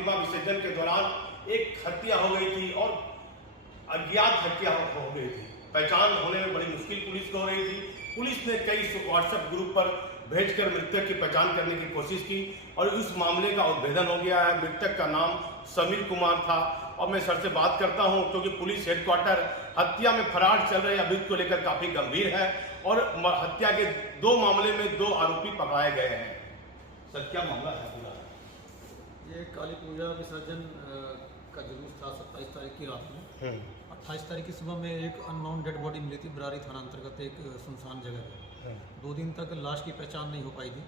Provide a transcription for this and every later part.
प्रतिमा विसर्जन के दौरान एक हत्या हो गई थी और अज्ञात हत्या हो गई थी। पहचान होने में बड़ी मुश्किल पुलिस को हो रही थी। पुलिस ने कई व्हाट्सएप ग्रुप पर भेजकर मृतक की पहचान करने की कोशिश की और उस मामले का उद्भेदन हो गया है। मृतक का नाम समीर कुमार था और मैं सर से बात करता हूं क्योंकि पुलिस हेडक्वार्टर हत्या में फरार चल रहे अभियुक्त को लेकर काफी गंभीर है और हत्या के 2 मामले में 2 आरोपी पकड़ाए गए हैं। सर क्या मामला है पूरा? ये काली पूजा विसर्जन का जुलूस था 27 तारीख की रात में। 28 तारीख की सुबह में एक अननोन डेड बॉडी मिली थी बरारी थाना अंतर्गत एक सुनसान जगह पे। 2 दिन तक लाश की पहचान नहीं हो पाई थी।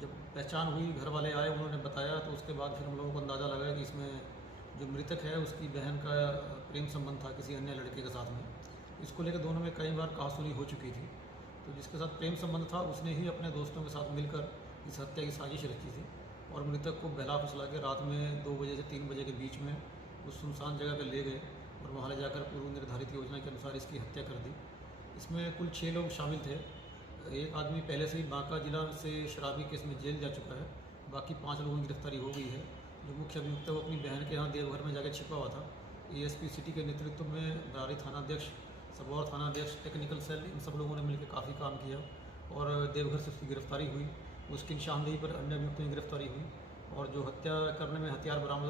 जब पहचान हुई, घर वाले आए, उन्होंने बताया, तो उसके बाद फिर हम लोगों को अंदाज़ा लगा कि इसमें जो मृतक है उसकी बहन का प्रेम संबंध था किसी अन्य लड़के के साथ में। इसको लेकर दोनों में कई बार कहासुनी हो चुकी थी। तो जिसके साथ प्रेम संबंध था उसने ही अपने दोस्तों के साथ मिलकर इस हत्या की साजिश रची थी और मृतक को बहला फुसला के रात में 2 बजे से 3 बजे के बीच में उस सुनसान जगह पर ले गए और वहाँ ले जाकर पूर्व निर्धारित योजना के अनुसार इसकी हत्या कर दी। इसमें कुल 6 लोग शामिल थे। एक आदमी पहले से ही बांका जिला से शराबी केस में जेल जा चुका है। बाकी 5 लोगों की गिरफ्तारी हो गई है। जो मुख्य अभियुक्त है वो अपनी बहन के यहाँ देवघर में जाकर छिपा हुआ था। एएसपी सिटी के नेतृत्व में बरारी थानाध्यक्ष, सबौर थानाध्यक्ष, टेक्निकल सेल, इन सब लोगों ने मिलकर काफ़ी काम किया और देवघर से उसकी गिरफ्तारी हुई। उसकी निशानदेही पर अन्य अभियुक्तों की गिरफ्तारी हुई और जो हत्या करने में हथियार बरामद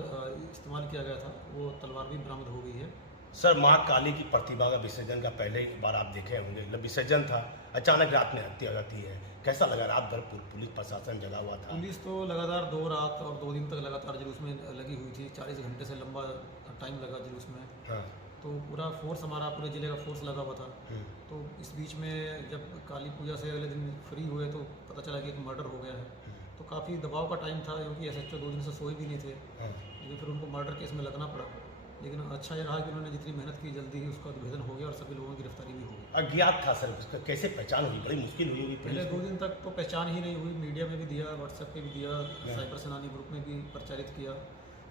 इस्तेमाल किया गया था वो तलवार भी बरामद हो गई है। सर, माँ काली की प्रतिमा का विसर्जन का पहले ही बार आप देखे होंगे, विसर्जन था, अचानक रात में हत्या हो जाती है। कैसा लगा? रात भर पुलिस प्रशासन जगा हुआ था। पुलिस तो लगातार 2 रात और 2 दिन तक लगातार जुलूस में लगी हुई थी। 40 घंटे से लंबा टाइम लगा जुलूस में। हाँ। तो पूरा फोर्स, हमारा पूरे जिले का फोर्स लगा हुआ था। तो इस बीच में जब काली पूजा से अगले दिन फ्री हुए तो पता चला कि एक मर्डर हो गया है। तो काफ़ी दबाव का टाइम था क्योंकि SHO 2 दिन से सोए भी नहीं थे। लेकिन फिर उनको मर्डर केस में लगना पड़ा। लेकिन अच्छा ये रहा कि उन्होंने जितनी मेहनत की जल्दी ही उसका उद्भेदन हो गया और सभी लोगों की गिरफ्तारी भी हो गई। अज्ञात था सर, उसका कैसे पहचान हुई? बड़ी मुश्किल हुई होगी। पहले 2 दिन तक तो पहचान ही नहीं हुई। मीडिया में भी दिया, व्हाट्सएप पे भी दिया, साइबर सेनानी ग्रुप में भी प्रचारित किया।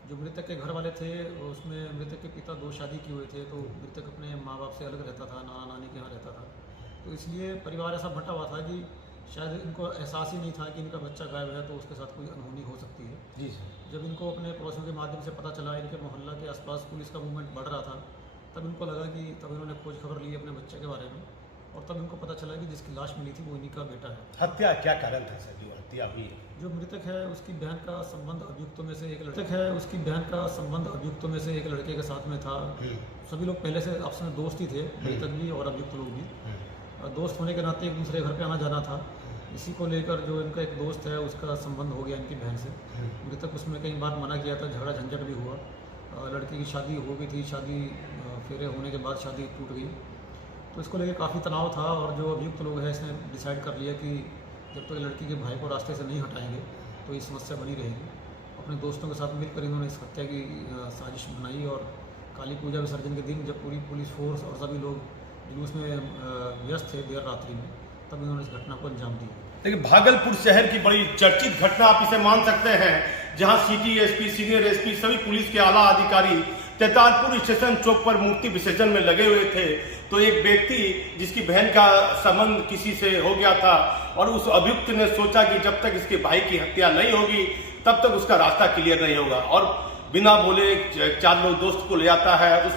जो मृतक के घर वाले थे उसमें मृतक के पिता 2 शादी किए हुए थे। तो मृतक अपने माँ बाप से अलग रहता था, नाना नानी के यहाँ रहता था। तो इसलिए परिवार ऐसा बंटा हुआ था कि शायद इनको एहसास ही नहीं था कि इनका बच्चा गायब है तो उसके साथ कोई अनहोनी हो सकती है। जी सर। जब इनको अपने पड़ोसियों के माध्यम से पता चला, इनके मोहल्ला के आसपास पुलिस का मूवमेंट बढ़ रहा था, तब इनको लगा कि तब इन्होंने खोज खबर ली अपने बच्चे के बारे में और तब इनको पता चला कि जिसकी लाश मिली थी वो इन्हीं का बेटा है। हत्या क्या कारण था सर जो हत्या हुई? जो मृतक है उसकी बहन का संबंध अभियुक्तों में से एक लड़के के साथ में था। सभी लोग पहले से आपस में दोस्त ही थे, मृतक भी और अभियुक्त लोग भी। दोस्त होने के नाते एक दूसरे घर पे आना जाना था। इसी को लेकर जो इनका एक दोस्त है उसका संबंध हो गया इनकी बहन से। मृतक उसमें कई बार मना किया था, झगड़ा झंझट भी हुआ। लड़की की शादी हो गई थी, शादी फेरे होने के बाद शादी टूट गई। तो इसको लेकर काफ़ी तनाव था और जो अभियुक्त लोग हैं इसने डिसाइड कर लिया कि जब तक लड़की के भाई को रास्ते से नहीं हटाएंगे तो ये समस्या बनी रहेगी। अपने दोस्तों के साथ मिलकर इन्होंने इस हत्या की साजिश बनाई और काली पूजा विसर्जन के दिन जब पूरी पुलिस फोर्स और सभी लोग जुलूस में व्यस्त थे देर रात्रि में, तब इन्होंने इस घटना को अंजाम दिया। देखिए, भागलपुर शहर की बड़ी चर्चित घटना आप इसे मान सकते हैं, जहां सिटी एसपी, सीनियर एसपी, सभी पुलिस के आला अधिकारी तेतालपुर स्टेशन चौक पर मूर्ति विसर्जन में लगे हुए थे। तो एक व्यक्ति जिसकी बहन का संबंध किसी से हो गया था और उस अभियुक्त ने सोचा कि जब तक इसके भाई की हत्या नहीं होगी तब तक उसका रास्ता क्लियर नहीं होगा और बिना बोले 4 लोग दोस्त को ले आता है, उस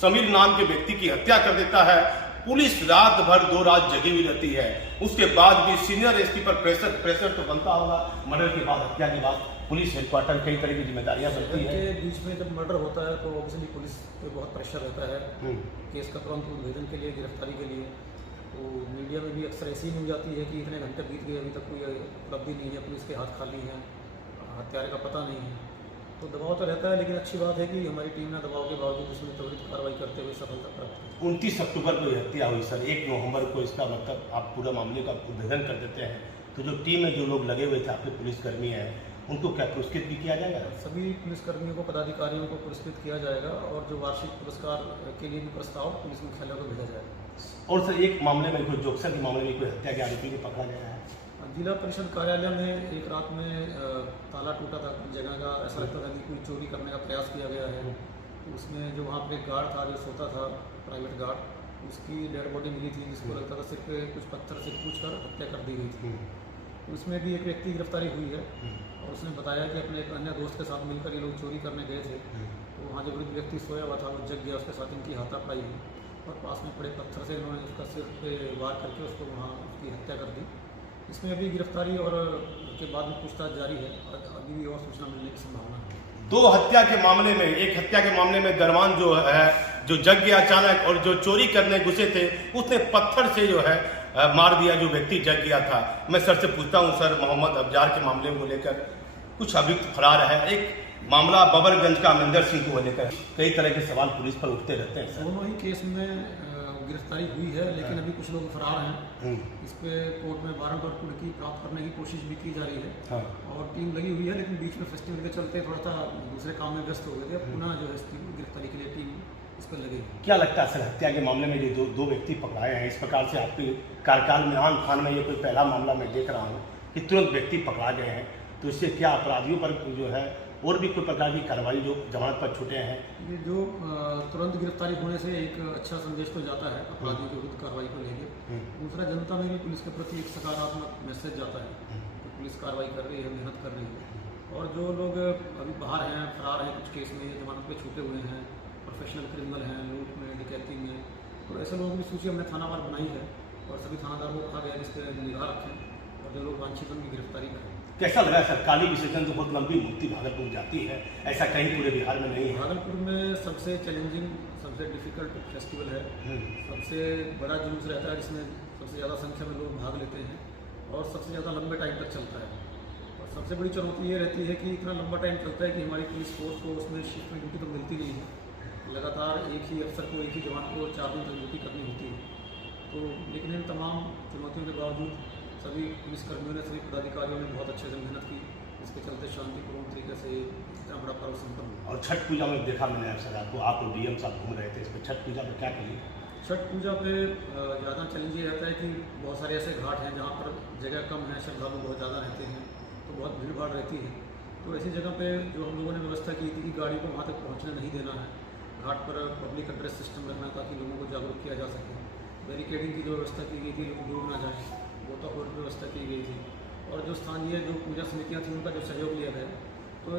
समीर नाम के व्यक्ति की हत्या कर देता है। पुलिस रात भर 2 रात जगी हुई रहती है। उसके बाद भी सीनियर एसपी पर प्रेशर तो बनता होगा। मर्डर के बाद, हत्या के बाद पुलिस हेडक्वार्टर कई तरह की जिम्मेदारियां बनती है। के बीच में जब मर्डर होता है तो ऑब्वियसली पुलिस पे बहुत प्रेशर रहता है केस का तुरंत उद्भेदन के लिए, गिरफ्तारी के लिए। तो मीडिया में भी अक्सर ऐसी न्यूज आती है कि इतने घंटे बीत गए, अभी तक कोई उपलब्धि नहीं है, पुलिस के हाथ खाली हैं, हत्यारे का पता नहीं है। तो दबाव तो रहता है, लेकिन अच्छी बात है कि हमारी टीम ने दबाव के बावजूद इसमें त्वरित कार्रवाई करते हुए सफलता प्राप्त की। 29 अक्टूबर को हत्या हुई सर, 1 नवंबर को इसका मतलब आप पूरा मामले का उद्भेदन कर देते हैं। तो जो टीम में जो लोग लगे हुए थे, आपके पुलिसकर्मी हैं, उनको क्या पुरस्कृत भी किया जाएगा? सभी पुलिसकर्मियों को, पदाधिकारियों को पुरस्कृत किया जाएगा और जो वार्षिक पुरस्कार के लिए भी प्रस्ताव पुलिस मुख्यालय को भेजा जाएगा। और सर, एक मामले में कोई जोक्सर के मामले में कोई हत्या के आरोपी को पकड़ा गया है? जिला परिषद कार्यालय में एक रात में ताला टूटा था जगह का, ऐसा लगता था कि कोई चोरी करने का प्रयास किया गया है। तो उसमें जो वहाँ पे एक गार्ड था जो सोता था, प्राइवेट गार्ड, उसकी डेड बॉडी मिली थी जिसको लगता था सिर पे कुछ पत्थर से पूछ कर हत्या कर दी गई थी। उसमें भी एक व्यक्ति की गिरफ्तारी हुई है और उसने बताया कि अपने एक अन्य दोस्त के साथ मिलकर ये लोग चोरी करने गए थे। तो वहाँ जो वृद्ध व्यक्ति सोया हुआ था वो जग गया, उसके साथ इनकी हाथापाई हुई और पास में पड़े पत्थर से इन्होंने उसका सिर पे वार करके उसको वहाँ उसकी हत्या कर दी। इसमें अभी गिरफ्तारी और के बाद में पूछताछ जारी है और अभी भी और सूचना मिलने की संभावना है। दो हत्या के मामले में, एक हत्या के मामले में दरवान जो है जो जग गया अचानक, और जो चोरी करने घुसे थे उसने पत्थर से जो है मार दिया जो व्यक्ति जग गया था। मैं सर से पूछता हूं, सर मोहम्मद अफजार के मामले को लेकर कुछ अभियुक्त फरार है, एक मामला बबरगंज का अमरिंदर सिंह को लेकर कई तरह के सवाल पुलिस पर उठते रहते हैं। दोनों ही केस में गिरफ्तारी हुई है, लेकिन अभी कुछ लोग फरार हैं। इस पे कोर्ट में वारंट और कुर्की प्राप्त करने की कोशिश भी की जा रही है और टीम लगी हुई है, लेकिन बीच में फेस्टिवल के चलते थोड़ा सा दूसरे काम में व्यस्त हो गए थे। पुनः जो है इसकी गिरफ्तारी के लिए टीम इस पर लगी। क्या लगता है सर, हत्या के मामले में जो दो व्यक्ति पकड़ाए हैं, इस प्रकार से आपके कार्यकाल में आन खान में ये कोई पहला मामला मैं देख रहा हूँ कि तुरंत व्यक्ति पकड़ा गए हैं, तो इससे क्या अपराधियों पर जो है और भी कोई प्रकार की कार्रवाई जो जमानत पर छूटे हैं? ये जो तुरंत गिरफ्तारी होने से एक अच्छा संदेश तो जाता है अपराधियों के विरुद्ध कार्रवाई को लेकर। दूसरा, जनता में भी पुलिस के प्रति एक सकारात्मक मैसेज जाता है कि पुलिस कार्रवाई कर रही है, मेहनत कर रही है। और जो लोग अभी बाहर हैं, फरार हैं, कुछ केस में जमानत पे छूटे हुए हैं, प्रोफेशनल क्रिमिनल हैं, लूट में, डकैती में, तो ऐसे लोगों की सूची हमने थानावार बनाई है और सभी थानादारों को कहा गया है इस पर निगाह रखें और जो लोग वांछित उनकी गिरफ्तारी करें। कैसा लगा सर, काली विसर्जन तो बहुत लंबी मूर्ति भागलपुर जाती है, ऐसा कहीं पूरे बिहार में नहीं है? भागलपुर में सबसे चैलेंजिंग, सबसे डिफिकल्ट फेस्टिवल है। सबसे बड़ा जुलूस रहता है जिसमें सबसे ज़्यादा संख्या में लोग भाग लेते हैं और सबसे ज़्यादा लंबे टाइम तक चलता है। और सबसे बड़ी चुनौती ये रहती है कि इतना लंबा टाइम चलता है कि हमारी पुलिस फोर्स को उसमें शिफ्ट में ड्यूटी तो मिलती नहीं है। लगातार एक ही अफसर को, एक ही जवान को 4 दिन तक ड्यूटी करनी होती है। तो लेकिन इन तमाम चुनौतियों के बावजूद सभी पुलिसकर्मियों ने, सभी पदाधिकारियों ने बहुत अच्छे से मेहनत की। इसके चलते शांतिपूर्ण तरीके से इतना बड़ा पर्व संपन्न हुआ। और छठ पूजा में देखा मैंने अक्सर आपको, आप और डीएम साहब घूम रहे थे, इस पर छठ पूजा में क्या करिए? छठ पूजा पे ज़्यादा चैलेंज ये रहता है कि बहुत सारे ऐसे घाट हैं जहाँ पर जगह कम है, श्रद्धालु बहुत ज़्यादा रहते हैं, तो बहुत भीड़ भाड़ रहती है। तो ऐसी जगह पे जो हम लोगों ने व्यवस्था की थी कि गाड़ी को वहाँ तक पहुँचने नहीं देना है, घाट पर पब्लिक एड्रेस सिस्टम रखना ताकि लोगों को जागरूक किया जा सके। बैरिकेडिंग की जो व्यवस्था की गई थी, लोग डूब ना जाए, गोताखोर की व्यवस्था की गई थी। और जो स्थानीय जो पूजा समितियाँ थी उनका जो सहयोग लिया गया, तो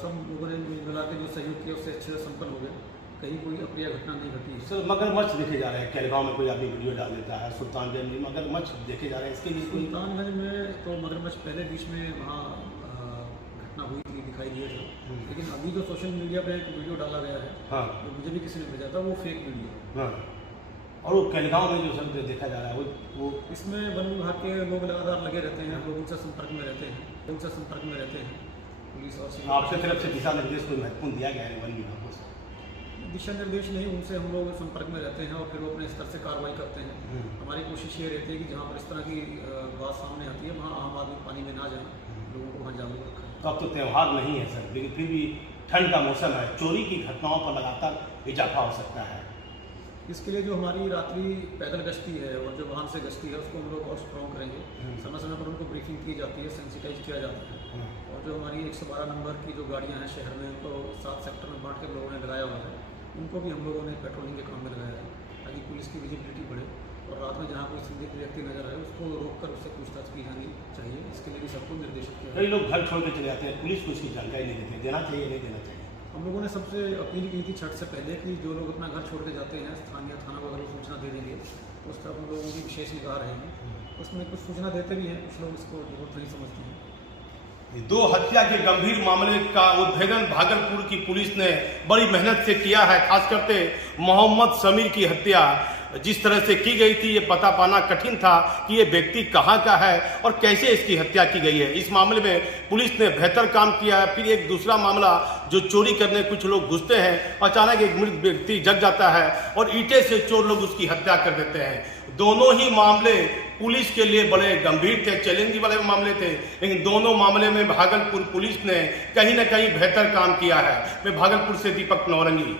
सब लोगों ने मिला के जो सहयोग किया उससे अच्छे से संपन्न हो गए। कहीं कोई अप्रिय घटना नहीं घटी। सर मगरमच्छ देखे जा रहे हैं, कैलगांव में कोई आदमी वीडियो डाल देता है, सुल्तानगंज में मगरमच्छ देखे जा रहे हैं, इसके लिए कोई? सुल्तानगंज में तो मगरमच्छ पहले बीच में वहाँ घटना हुई थी, दिखाई दिए थे, लेकिन अभी जो सोशल मीडिया पे एक वीडियो डाला गया है, हाँ, तो मुझे भी किसी ने भेजा था, वो फेक वीडियो है। हाँ, और वो कैलगांव में जो सब देखा जा रहा है वो इसमें वन विभाग के लोग लगातार लगे रहते हैं, लोग उनसे संपर्क में रहते हैं, पुलिस और आपके तरफ से दिशा निर्देश कोई महत्वपूर्ण दिया गया है वन विभाग को? दिशा निर्देश नहीं, उनसे हम लोग संपर्क में रहते हैं और फिर वो अपने स्तर से कार्रवाई करते हैं। हमारी कोशिश ये रहती है कि जहाँ पर इस तरह की बात सामने आती है वहाँ आम आदमी पानी में ना जाए, लोगों को वहाँ जागरूक रखें। तो अब तो त्यौहार नहीं है सर, लेकिन फिर भी ठंड का मौसम है, चोरी की घटनाओं पर लगातार इजाफा हो सकता है। इसके लिए जो हमारी रात्रि पैदल गश्ती है और जो वाहन से गश्ती है उसको हम लोग और स्ट्रॉन्ग करेंगे। समय समय पर उनको ब्रीफिंग की जाती है, सेंसिटाइज किया जाता है। और जो हमारी 112 नंबर की जो गाड़ियाँ हैं शहर में, उनको 7 सेक्टर में बांट के लोगों ने लगाया हुआ है, उनको भी हम लोगों ने पेट्रोलिंग के काम में लगाया है ताकि पुलिस की विजिबिलिटी बढ़े और रात में जहाँ कोई संदिग्ध व्यक्ति नजर आए उसको रोककर उससे पूछताछ की जानी चाहिए। इसके लिए भी सबको निर्देशित किया। कई लोग घर छोड़ के चले जाते हैं, पुलिस को इसकी जानकारी नहीं देते, देना चाहिए नहीं देना चाहिए? हम लोगों ने सबसे अपील की थी छठ से पहले कि जो लोग अपना घर छोड़ के जाते हैं, स्थानीय थाना को अगर सूचना दे देंगे तो उस तरफ हम लोगों की विशेष निगाह रहेगी। उसमें कुछ सूचना देते भी हैं, कुछ लोग इसको जरूरत नहीं समझते हैं। 2 हत्या के गंभीर मामले का उद्भेदन भागलपुर की पुलिस ने बड़ी मेहनत से किया है। खास करके मोहम्मद समीर की हत्या जिस तरह से की गई थी, ये पता पाना कठिन था कि ये व्यक्ति कहाँ का है और कैसे इसकी हत्या की गई है। इस मामले में पुलिस ने बेहतर काम किया है। फिर एक दूसरा मामला जो चोरी करने कुछ लोग घुसते हैं, अचानक एक मृत व्यक्ति जग जाता है और ईंटे से चोर लोग उसकी हत्या कर देते हैं। दोनों ही मामले पुलिस के लिए बड़े गंभीर थे, चैलेंजिंग वाले मामले थे, लेकिन दोनों मामले में भागलपुर पुलिस ने कहीं ना कहीं बेहतर काम किया है। मैं भागलपुर से दीपक नौरंगी।